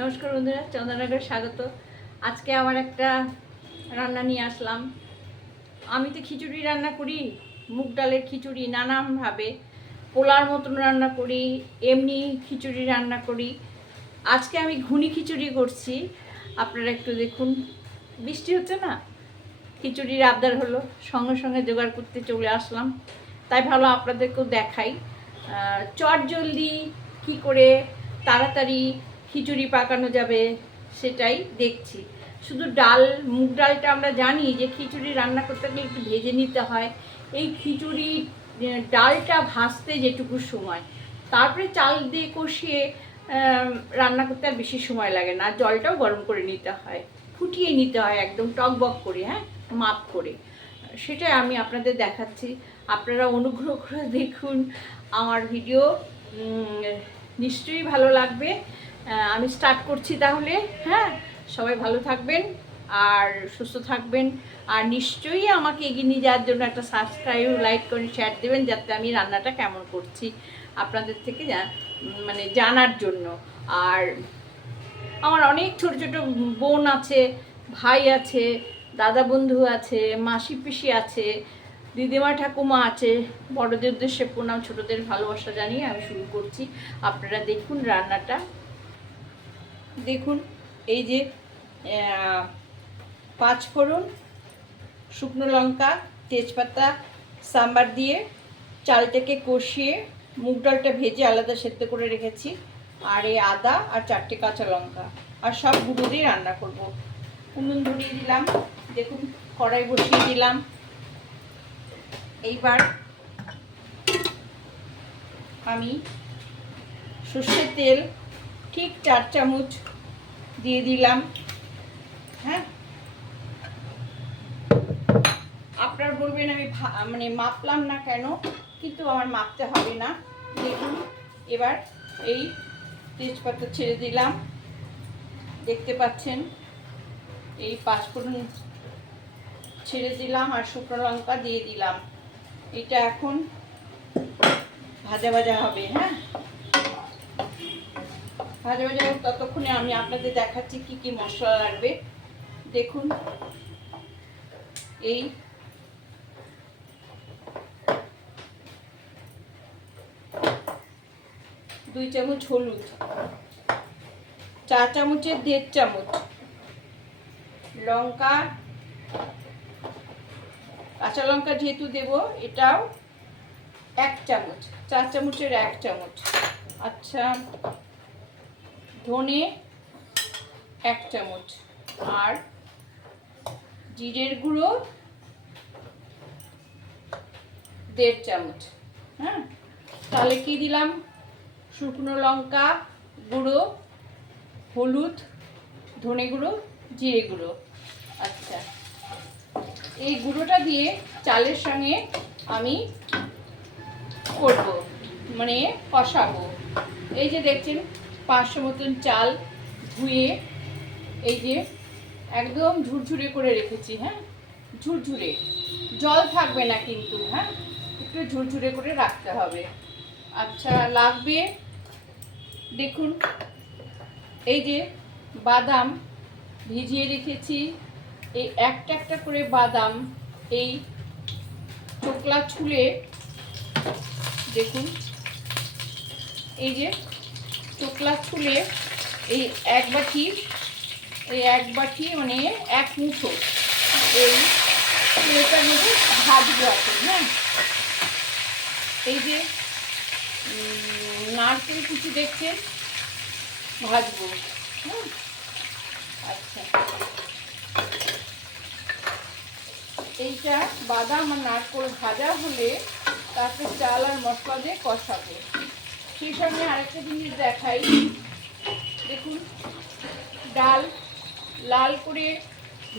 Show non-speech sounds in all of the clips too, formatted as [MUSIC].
নমস্কার বন্ধুরা চন্দননগর স্বাগত। আজকে আমার একটা রান্না নিয়ে আসলাম। আমি তো খিচুড়ি রান্না করি, মুগ ডালের খিচুড়ি, নানানভাবে পোলার মতন রান্না করি, এমনি খিচুড়ি রান্না করি। আজকে আমি ঘুনি খিচুড়ি করছি, আপনারা একটু দেখুন। বৃষ্টি হচ্ছে না? খিচুড়ির আবদার হলো, সঙ্গে সঙ্গে জোগাড় করতে চলে আসলাম। তাই ভালো আপনাদেরকেও দেখাই। চট জলদি কী করে তাড়াতাড়ি খিচুড়ি পাকানো যাবে, সেটাই দেখছি। শুধু ডাল, মুগ ডালটা আমরা জানি যে খিচুড়ি রান্না করতে গেলে একটু ভেজে নিতে হয়। এই খিচুড়ি ডালটা ভাজতে যেটুকু সময়। তারপরে চাল দিয়ে কষিয়ে রান্না করতে আর বেশি সময় লাগে না। জলটাও গরম করে নিতে হয়। ফুটিয়ে নিতে হয় একদম টকবক করে হ্যাঁ? মাপ করে। সেটাই আমি আপনাদের দেখাচ্ছি। আপনারা অনুগ্রহ করে দেখুন। আমার ভিডিও নিশ্চয়ই ভালো লাগবে। আমি স্টার্ট করছি তাহলে হ্যাঁ? সবাই ভালো থাকবেন আর সুস্থ থাকবেন। আর নিশ্চয়ই আমাকে এগিয়ে নিয়ে যাওয়ার জন্য একটা সাবস্ক্রাইব লাইক করে শেয়ার দেবেন যাতে আমি রান্নাটা কেমন করছি আপনাদের থেকে মানে জানার জন্য। আর আমার অনেক ছোট ছোট বোন আছে, ভাই আছে, দাদা বন্ধু আছে, মাসি পিসি আছে, দিদিমা ঠাকুমা আছে, বড়দের উদ্দেশ্যে প্রণাম, ছোটদের ভালোবাসা জানিয়ে আমি শুরু করছি। আপনারা দেখুন রান্নাটা দেখুন, এই যে পাঁচ ফোড়ন, শুকনো লঙ্কা, তেজপাতা, সাম্বার দিয়ে চালটাকে কষিয়ে মুগ ডালটা ভেজে আলাদা সেদ্ধ করে রেখেছি, আর এই আদা আর চারটে কাঁচা লঙ্কা, আর সব গুঁড়ো দিয়ে রান্না করব। উনুন ধরিয়ে দিলাম, দেখুন, কড়াই বসিয়ে দিলাম। এইবার আমি সর্ষের তেল ঠিক চার চামচ দিয়ে দিলাম। হ্যাঁ? আপনার বলবেন আমি মানে মাপলাম না কেন? কিন্তু আমার মাপতে হবে না। দেখুন, এবার এই তেজপাতা ছেড়ে দিলাম। দেখতে পাচ্ছেন, এই পাঁচফোড়ন ছেড়ে দিলাম আর শুকনো লঙ্কা দিয়ে দিলাম। এটা এখন ভাজা ভাজা হবে হ্যাঁ? ভাজা ভাজা ততক্ষণে আমি আপনাদের দেখাচ্ছি কি কি মশলা লাগবে। দেখুন। এই। দুই চামচ হলুদ। চা চামচের দেড় চামচ লঙ্কা। কাঁচা লঙ্কা যেহেতু দেব, এটাও এক চামচ, চার চামচের এক চামচ। আচ্ছা। ধনে এক চামচ আর জিরের গুঁড়ো দেড় চামচ হ্যাঁ? তাহলে কি দিলাম? শুকনো লঙ্কা গুঁড়ো, হলুদ, ধনে গুঁড়ো, জিরে গুঁড়ো। আচ্ছা। এই গুঁড়োটা দিয়ে চালের সঙ্গে আমি করব মানে কষাবো। এই যে দেখছেন পাঁচশো মতন চাল ধুয়ে এই যে একদম ঝুরঝুরে করে রেখেছি হ্যাঁ? ঝুরঝুরে। জল থাকবে না কিন্তু হ্যাঁ? একটু ঝুরঝুরে করে রাখতে হবে। আচ্ছা লাগবে? দেখুন, এই যে বাদাম ভিজিয়ে রেখেছি, এই একটা একটা করে বাদাম এই চোকলা ছুলে, দেখুন, এই যে চোকলা ছুলে এই এক বাটি, এই এক বাটি মানে এক মুঠো এই প্লেটার মধ্যে ভাজবো এখন হ্যাঁ? এই যে নারকেল কুচি দেখছেন? ভাজবো হ্যাঁ? আচ্ছা। এইটা বাদাম আর নারকোল ভাজা হলে তারপরে চাল আর মশলা দিয়ে কষাবো। সেই সঙ্গে আরেকটা জিনিস দেখাই। দেখুন, ডাল লাল করে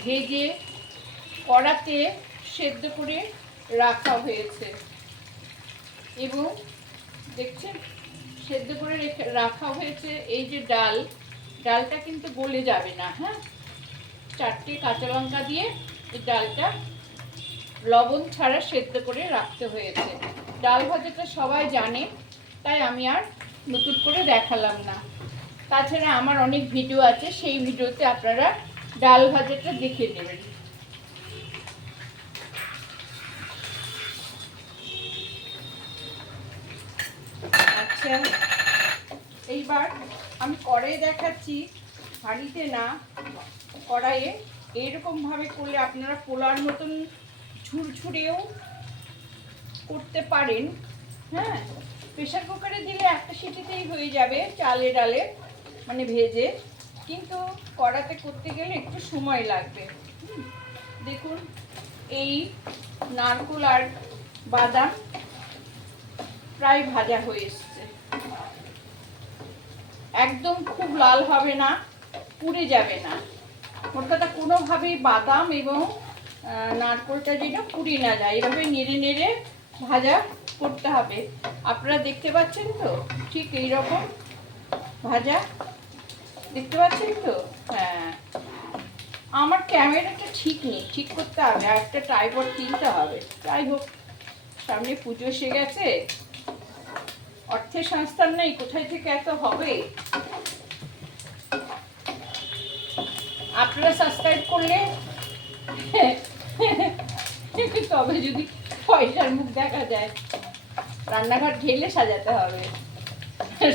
ভেজে কড়াতে সেদ্ধ করে রাখা হয়েছে। এবং দেখছেন, সেদ্ধ করে রেখে রাখা হয়েছে এই যে ডাল। ডালটা কিন্তু গলে যাবে না হ্যাঁ? চারটে কাঁচা লঙ্কা দিয়ে এই ডালটা লবণ ছাড়া সেদ্ধ করে রাখতে হয়েছে। ডাল ভাজাটা সবাই জানে তাই আমি আর নতুন করে দেখালাম না। তাছাড়া আমার অনেক ভিডিও আছে, সেই ভিডিওতে আপনারা ডাল ভাজাটা দেখে নেবেন। আচ্ছা এইবার আমি কড়াই দেখাচ্ছি, হাঁড়িতে না, কড়াইয়ে এইরকমভাবে করলে আপনারা পোলার মতন ঝুরঝুরেও করতে পারেন হ্যাঁ? প্রেশার কুকারে দিলে একটা সিটিতেই হয়ে যাবে চালে ডালে মানে ভেজে। কিন্তু কড়াতে করতে গেলে একটু সময় লাগবে। দেখুন, এই নারকোল আর বাদাম প্রায় ভাজা হয়ে এসছে। একদম খুব লাল হবে না, পুড়ে যাবে না। মোট কথা কোনোভাবেই বাদাম এবং নারকোলটা যেন পুড়ে না যায়। এভাবে নেড়ে নেড়ে ভাজা করতে হবে। আপনারা দেখতে পাচ্ছেন তো? ঠিক এই রকম ভাজা। দেখতে পাচ্ছেন তো? হ্যাঁ। আমার ক্যামেরাটা ঠিক নেই। ঠিক করতে হবে। আর একটা ট্রাইপড কিনতে হবে। যাই হোক, সামনে পুজো এসে গেছে। অর্থের সংস্থান নেই। কোথায় থেকে এত হবে? আপনারা সাবস্ক্রাইব করলে [LAUGHS] তবে যদি পয়সার মুখ দেখা যায়। রান্নাঘর ঢেলে সাজাতে হবে।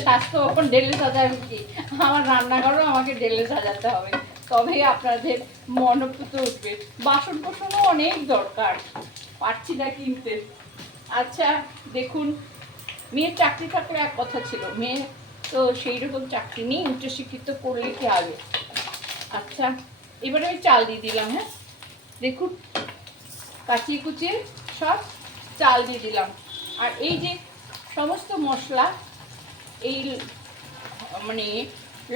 স্বাস্থ্য ওপর ঢেলে সাজাবে কি? আমার রান্নাঘরও আমাকে ঢেলে সাজাতে হবে। তবেই আপনাদের মনোপুত উঠবে। বাসন কোসনও অনেক দরকার। পারছি না কিনতে। আচ্ছা দেখুন, মেয়ের চাকরি থাকলে এক কথা ছিল। মেয়ে তো সেই রকম চাকরি নেই, উচ্চশিক্ষিত করলে কি হবে? আচ্ছা এবারে আমি চাল দিয়ে দিলাম হ্যাঁ? দেখুন, কাচিয়ে কুচিয়ে সব চাল দিয়ে দিলাম। আর এই যে সমস্ত মশলা, এই মানে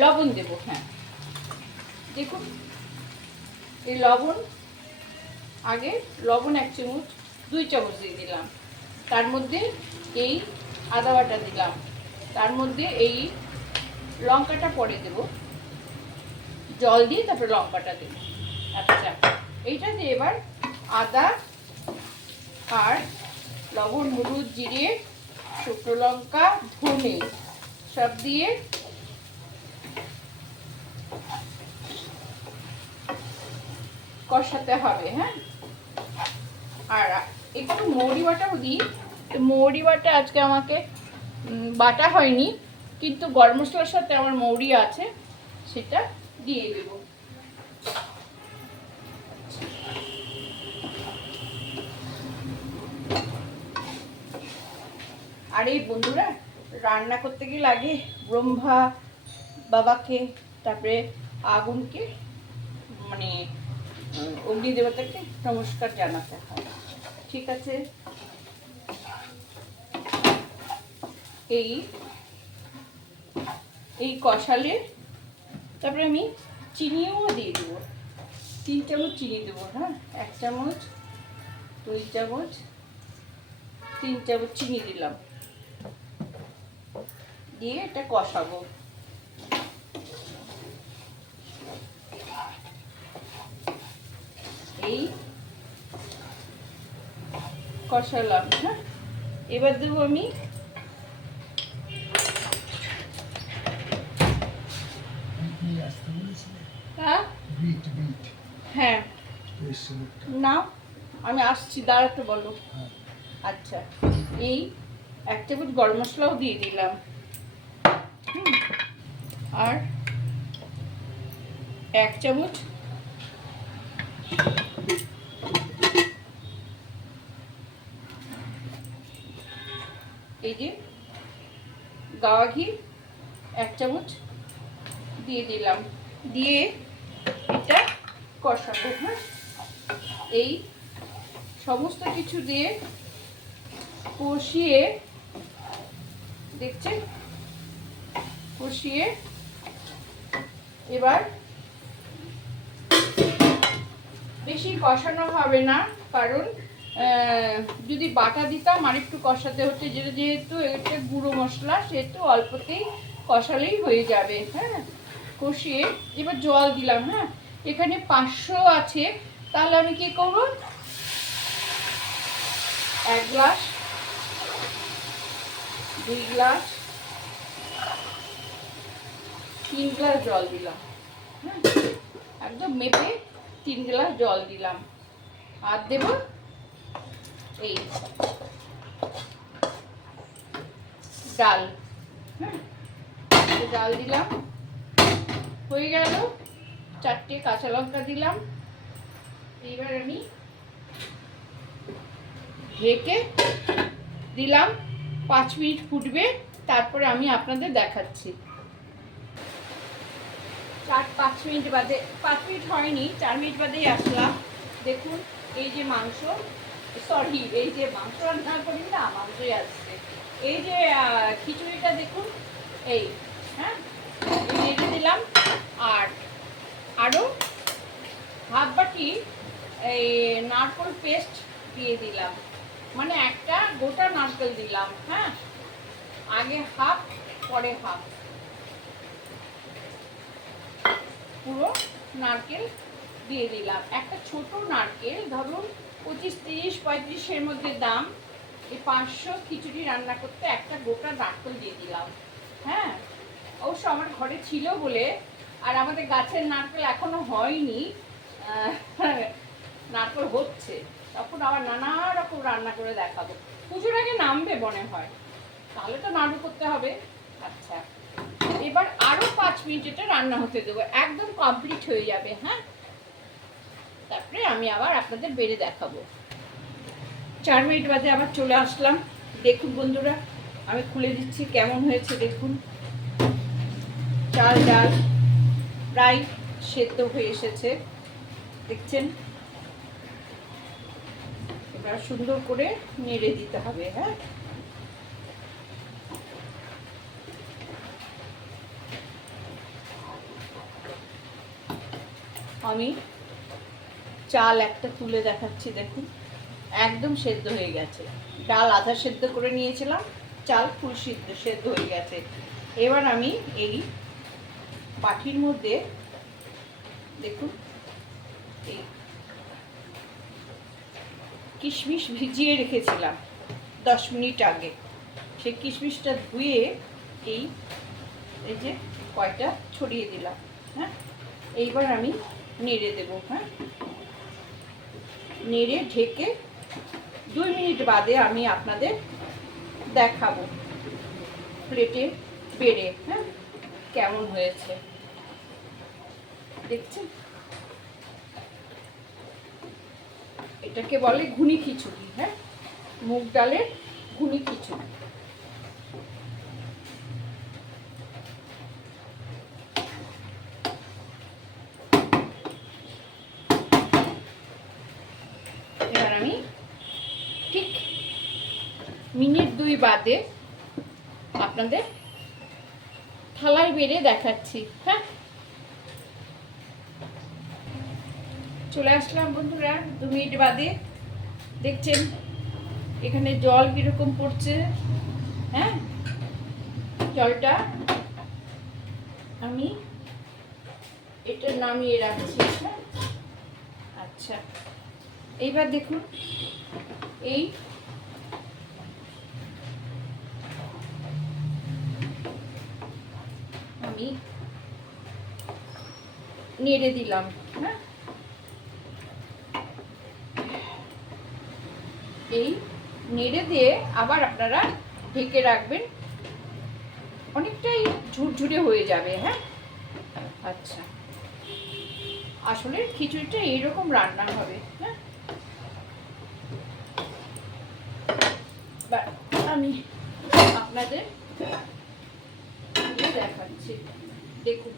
লবণ দেব হ্যাঁ। দেখুন, এই লবণ, আগে লবণ এক চামচ, দুই চামচ দিয়ে দিলাম। তার মধ্যে এই আদা বাটা দিলাম। তার মধ্যে এই লঙ্কাটা পরে দেব। জল দিয়ে তারপরে লঙ্কাটা দেব। আচ্ছা এইটা দিয়ে এবার আদা আর লবণ, হলুদ, জিরে, শুকনো লঙ্কা, ধনে সব দিয়ে কষাতে হবে হ্যাঁ? আর একটু মৌরি বাটাও দিই। মৌরি বাটা আজকে আমাকে বাটা হয়নি, কিন্তু গরম মশলার সাথে আমার মৌরি আছে, সেটা দিয়ে দেবো। আর এই বন্ধুরা, রান্না করতে গেলে আগে ব্রহ্মা বাবাকে, তারপরে আগুনকে মানে অগ্নি দেবতাকে নমস্কার জানাতে হয়। ঠিক আছে? এই এই কষালে, তারপরে আমি চিনিও দিয়ে দেবো। তিন চামচ চিনি দেবো হ্যাঁ? এক চামচ, দুই চামচ, তিন চামচ চিনি দিলাম। দিয়ে এটা কষাবো। এই কষালাম হ্যাঁ? এবার দেবো আমি হ্যাঁ? হ্যাঁ। না আমি আসছি দাঁড়াতে বলো। হ্যাঁ। আচ্ছা এই এক চামচ গরম মশলাও দিয়ে দিলাম। আর এক চামচ এই যে গাওয়া ঘি, এক চামচ দিয়ে দিলাম। দিয়ে এটা কষাবো হ্যাঁ? এই সমস্ত কিছু দিয়ে কষিয়ে দেখছেন? কষিয়ে এবার বেশি কষানো হবে না, কারণ যদি বাটা দিতাম আর একটু কষাতে হচ্ছে যেটা যেহেতু এটা গুঁড়ো মশলা, সেহেতু অল্পতেই কষালেই হয়ে যাবে হ্যাঁ? কষিয়ে এবার জল দিলাম হ্যাঁ? এখানে পাঁচশো আছে, তাহলে আমি কি করব? এক গ্লাস, দুই গ্লাস তিন গ্লাস জল দিলাম। হ্যাঁ একদম মেপে তিন গ্লাস জল দিলাম। আর দেব এই ডাল। হ্যাঁ ডাল দিলাম। হয়ে গেল। চারটে কাঁচা লঙ্কা দিলাম। এইবার আমি ঢেকে দিলাম। পাঁচ মিনিট ফুটবে। তারপরে আমি আপনাদের দেখাচ্ছি। চার, পাঁচ মিনিট বাদে, পাঁচ মিনিট হয়নি, চার মিনিট বাদেই আসলাম। দেখুন, এই যে মাংস সরি এই যে মাংস রান্না করি না, মাংসই আসছে। এই যে খিচুড়িটা দেখুন, এই হ্যাঁ নেড়ে দিলাম, আর আরও হাফ বাটি, এই নারকোল পেস্ট দিয়ে দিলাম। মানে একটা গোটা নারকেল দিলাম হ্যাঁ। আগে হাফ, পরে হাফ। পুরো নারকেল দিয়ে দিলাম। একটা ছোট নারকেল, ধরুন পঁচিশ, তিরিশ, পঁয়ত্রিশের মধ্যে দাম, এই পাঁচশো খিচুড়ি রান্না করতে একটা গোটা নারকেল দিয়ে দিলাম। হ্যাঁ? অবশ্য আমার ঘরে ছিল বলে, আর আমাদের গাছের নারকেল এখনও হয়নি নারকেল হচ্ছে। তখন আবার নানা রকম রান্না করে দেখাবো। পুজোর আগে নামবে মনে হয়। তাহলে তো নাড়ু করতে হবে। আচ্ছা। মিনিট এটা রান্না হতে দেবো, একদম কমপ্লিট হয়ে যাবে হ্যাঁ? তারপরে আমি আবার আপনাদের বেড়ে দেখাবো। চার মিনিট বাদে আবার চলে আসলাম। দেখুন বন্ধুরা, আমি খুলে দিচ্ছি, কেমন হয়েছে দেখুন। চাল ডাল প্রায় সেদ্ধ হয়ে এসেছে, দেখছেন? এবার সুন্দর করে নেড়ে দিতে হবে হ্যাঁ? আমি চাল একটা তুলে দেখাচ্ছি, দেখুন। একদম সেদ্ধ হয়ে গেছে। ডাল আধা সেদ্ধ করে নিয়েছিলাম, চাল ফুল সিদ্ধ, সেদ্ধ হয়ে গেছে। এবার আমি এই বাটির মধ্যে, দেখুন, এই কিশমিশ ভিজিয়ে রেখেছিলাম দশ মিনিট আগে। সেই কিশমিশটা ধুয়ে এই এই যে কয়টা ছড়িয়ে দিলাম হ্যাঁ? এইবার আমি নেড়ে দেবো হ্যাঁ? নেড়ে ঢেকে দুই মিনিট বাদে আমি আপনাদের দেখাবো প্লেটে বেড়ে হ্যাঁ? কেমন হয়েছে। দেখছেন? এটাকে বলে ঘুনি খিচুড়ি হ্যাঁ? মুগ ডালের ঘুনি খিচুড়ি এবার আমি ঠিক মিনিট দুই বাদে আপনাদের থালায় বেড়ে দেখাচ্ছি হ্যাঁ? চলে আসলাম বন্ধুরা, দু মিনিট বাদে। দেখছেন, এখানে জল কীরকম পড়ছে হ্যাঁ? জলটা আমি এটা নামিয়ে রাখছি হ্যাঁ? আচ্ছা এইবার দেখুন, এই আমি নেড়ে দিলাম হ্যাঁ? এই নেড়ে দিয়ে আবার আপনারা ঢেকে রাখবেন, অনেকটাই ঝুরঝুরে হয়ে যাবে হ্যাঁ? আচ্ছা। আসলে খিচুড়িটা এইরকম রান্না হবে হ্যাঁ? আমি আপনাদের দিয়ে দেখাচ্ছি দেখুন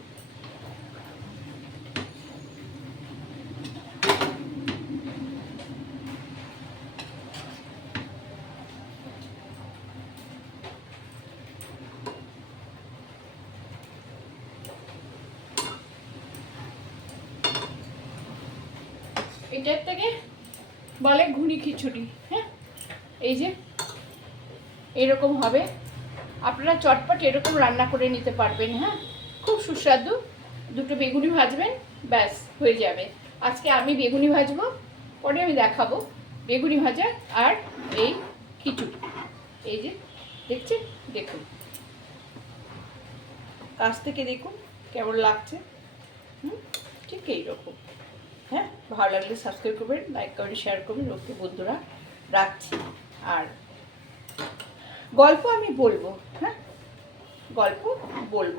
এটার থেকে বলে ঘুনি খিচুড়ি হ্যাঁ? এই যে, এরকম হবে। আপনারা চটপট এরকম রান্না করে নিতে পারবেন হ্যাঁ? খুব সুস্বাদু। দুটো বেগুনি ভাজবেন, ব্যাস, হয়ে যাবে। আজকে আমি বেগুনি ভাজবো, পরে আমি দেখাবো বেগুনি ভাজা আর এই খিচুড়ি। এই যে, দেখছেন? দেখুন। কাছ থেকে দেখুন কেমন লাগছে। হুম, ঠিক এইরকম। হ্যাঁ ভালো লাগলে সাবস্ক্রাইব করবেন লাইক করবেন শেয়ার করবেন ওকে বন্ধুরা, রাখছি। আর গল্প আমি বলব হ্যাঁ? গল্প বলব।